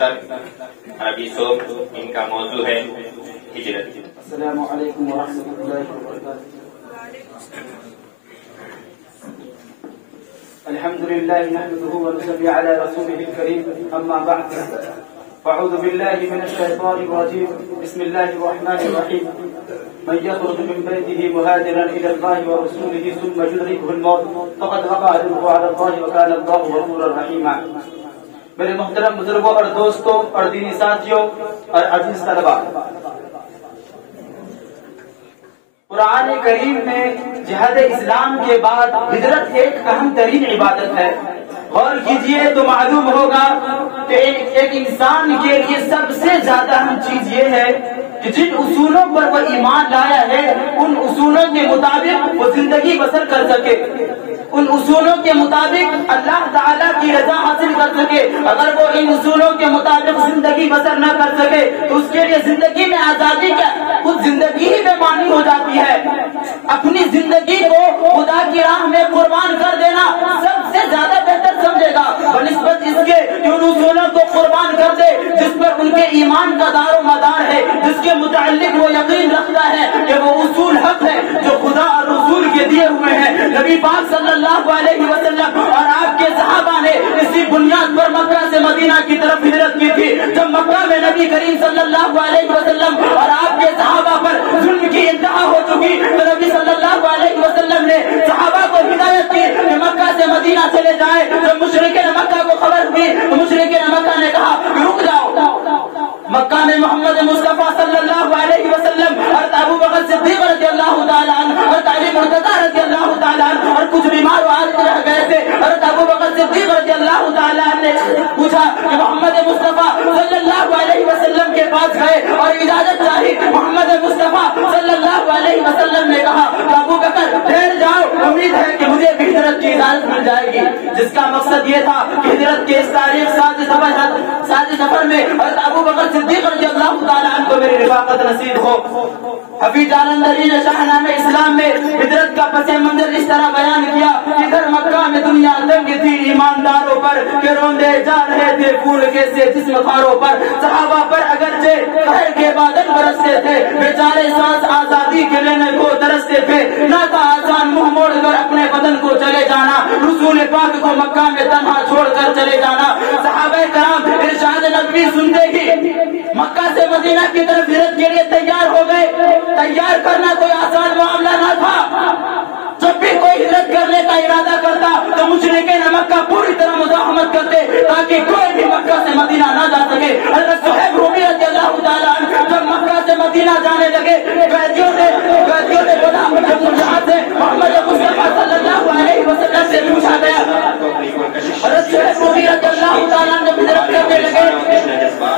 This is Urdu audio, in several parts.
عربی صوب، ان کا موضوع ہے ہجرت۔ السلام علیکم ورحمۃ اللہ وبرکاتہ۔ الحمد لله نحمده ونصلي على رسوله الكريم، أما بعد فأعوذ بالله من الشيطان الرجيم، بسم الله الرحمن الرحيم۔ من يخرج من بيته مهاجرا إلى الله ورسوله ثم يدركه الموت فقد وقع أجره على الله وكان الله غفورا رحيما۔ میرے محترم بزرگوں اور دوستوں اور دینی ساتھیوں اور عزیز طلباء، قرآن کریم میں جہاد اسلام کے بعد ہجرت ایک اہم ترین عبادت ہے۔ غور کیجئے تو معلوم ہوگا کہ ایک انسان کے لیے سب سے زیادہ اہم چیز یہ ہے کہ جن اصولوں پر وہ ایمان لایا ہے ان اصولوں کے مطابق وہ زندگی بسر کر سکے، ان اصولوں کے مطابق اللہ تعالیٰ کی رضا حاصل کر سکے۔ اگر وہ ان اصولوں کے مطابق زندگی بسر نہ کر سکے تو اس کے لیے زندگی میں آزادی کیا، خود زندگی ہی بے معنی ہو جاتی ہے۔ اپنی زندگی کو خدا کی راہ میں قربان کر دینا سب سے زیادہ بہتر سمجھے گا بنسبت اس کے کہ ان اصولوں کو قربان کر دے جس پر ان کے ایمان کا دار و مدار ہے، جس کے متعلق وہ یقین رکھتا ہے کہ وہ اصول حق ہے جو خدا اور رسول کے دیے ہوئے ہیں۔ نبی پاک صلی اللہ علیہ وسلم اور آپ کے صحابہ نے اسی بنیاد پر مکہ سے مدینہ کی طرف ہجرت کی تھی۔ جب مکہ میں نبی کریم صلی اللہ علیہ وسلم اور آپ کے صحابہ پر ظلم کی انتہا ہو چکی تو نبی صلی اللہ علیہ وسلم نے صحابہ کو ہدایت کی کہ مکہ سے مدینہ چلے جائیں۔ جب مشرکین مکہ کو خبر ہوئی تو مشرکین مکہ نے کہا کہ رک جاؤ۔ مکہ میں محمد مصطفیٰ صلی اللہ علیہ وسلم اور ابو بکر صدیق رضی اللہ تعالیٰ عنہ اور علی مرتضیٰ رضی اللہ تعالیٰ عنہ اور کچھ بیمار و عارض رہ گئے تھے، اور ابو بکر صدیق رضی اللہ تعالیٰ عنہ نے پوچھا کہ محمد مصطفیٰ صلی اللہ علیہ وسلم کے پاس گئے اور اجازت چاہی۔ محمد مصطفیٰ صلی اللہ علیہ وسلم نے کہا کہ ابو بکر ٹھہر جاؤ، امید ہے کہ مجھے بھی ہجرت کی اجازت مل جائے گی، جس کا مقصد یہ تھا کہ ہجرت کے اس تاریخ 7 سفر میں حضرت ابو بکر صدیق رضی اللہ تعالیٰ عنہ کو میری رفاقت نصیب ہو۔ حفیظ جالندری نے شاہنامہ اسلام میں ہجرت کا پس منظر اس طرح بیان کیا، ادھر مکہ میں دنیا تنگ تھی ایمانداروں پر کہ روندے جا رہے تھے پھول کے سے جسم خاروں پر، صحابہ پر اگرچہ قہر کے بادل برستے تھے، بیچارے سانس آزادی کے لینے کو ترستے تھے، نہ تھا آسان منہ موڑ کر اپنے وطن کو چلے جانا، رسول پاک کو مکہ میں تنہا چھوڑ کر چلے جانا۔ صحابہ کرام ارشاد نبوی سنتے ہی مکہ سے مدینہ کی طرف ہجرت کے لیے تیار ہو گئے۔ تیار کرنا کوئی آسان معاملہ نہ تھا۔ جب بھی کوئی ہجرت کرنے کا ارادہ کرتا تو مشرکین مکہ پوری طرح مزاحمت کرتے تاکہ کوئی بھی مکہ سے مدینہ نہ جا سکے۔ حضرت صہیب رومی رضی اللہ تعالیٰ عنہ جب مکہ سے مدینہ جانے لگے، قیدیوں نے بولا جہاں سے محمد مصطفیٰ صلی اللہ علیہ وسلم سے پوچھا گیا۔ حضرت صہیب رومی رضی اللہ تعالیٰ عنہ ہجرت کرنے لگے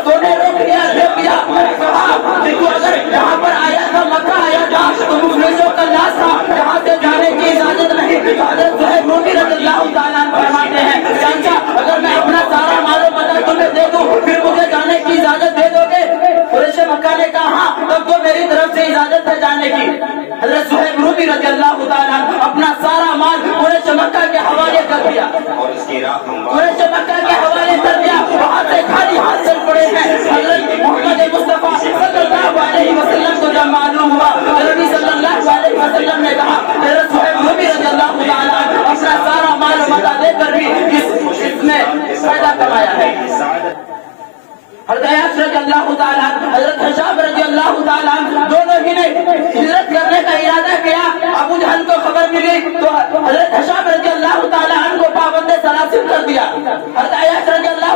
تو نے روک لیا، پھیر دیا، کہا کہ تو اگر یہاں پر آیا تھا، مکہ آیا تھا تو مفلسوں کا لاش تھا، یہاں سے جانے کی اجازت نہیں۔ حضرت صہیب رومی رضی اللہ تعالیٰ عنہ فرماتے ہیں کہ اچھا اگر میں اپنا سارا مال و متا تمہیں دے دوں پھر مجھے جانے کی اجازت دے دو گے؟ قریش مکہ نے کہا ہاں، تب تو میری طرف سے اجازت ہے جانے کی۔ حضرت صہیب رومی رضی اللہ تعالیٰ عنہ اپنا سارا مال قریش مکہ کے حوالے کر دیا، قریش مکہ کے حوالے کر دیا، وہاں سے خالی ہاتھ چل پڑے ہیں۔ حضرت محمد مصطفیٰ صلی اللہ علیہ وسلم کو جب معلوم ہوا نبی صلی اللہ علیہ وسلم نے کہا حضرت صہیب رومی رضی اللہ تعالیٰ عنہ اپنا سارا مال و متا دے کر بھی اس نے فائدہ کمایا ہے۔ حضرت عیاش رضی اللہ تعالیٰ عنہ، حضرت حشام رضی اللہ تعالیٰ عنہ دونوں ہی نے ہجرت کرنے کا ارادہ کیا۔ ابو جہل کو خبر ملی تو حضرت حشام رضی اللہ تعالیٰ عنہ کو پابند سلاسل کر دیا۔ حضرت عیاش رضی اللہ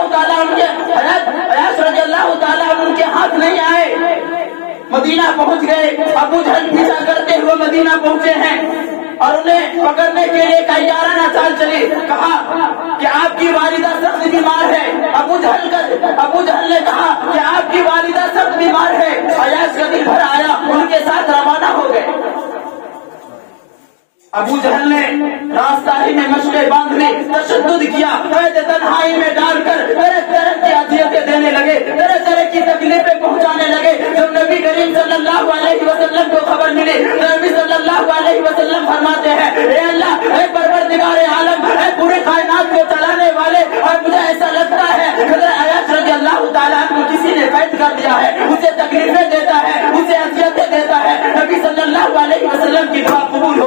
تعالیٰ عنہ کے ہاتھ نہیں آئے، مدینہ پہنچ گئے۔ ابو جہل پیچھا کرتے ہوئے مدینہ پہنچے ہیں اور انہیں پکڑنے کے لیے کیارانہ چال چلی، کہا کہ آپ کی والدہ سخت بیمار ہے۔ ابو جہل نے کہا کہ آپ کی والدہ سخت بیمار ہے۔ عیاش کا دل بھر آیا، ان کے ساتھ روانہ ہو گئے۔ ابو جہل نے راستہ ہی میں مشقیں باندھ لی، تشدد کیا، قید تنہائی میں ڈال کر طرح طرح کی اذیتیں دینے لگے، طرح طرح کی تکلیفیں پہنچانے لگے۔ جب نبی کریم صلی اللہ علیہ وسلم کو خبر ملی تو نبی صلی اللہ علیہ وسلم فرماتے ہیں اے اللہ، اے پروردگار عالم، اے پوری کائنات کو چلانے والے، اور مجھے ایسا لگتا ہے حضرت عیاش رضی اللہ قید کر دیا ہے، اسے تکلیفیں دیتا ہے، اسے اذیتیں دیتا ہے، نبی صلی اللہ علیہ وسلم کی دعا قبول ہو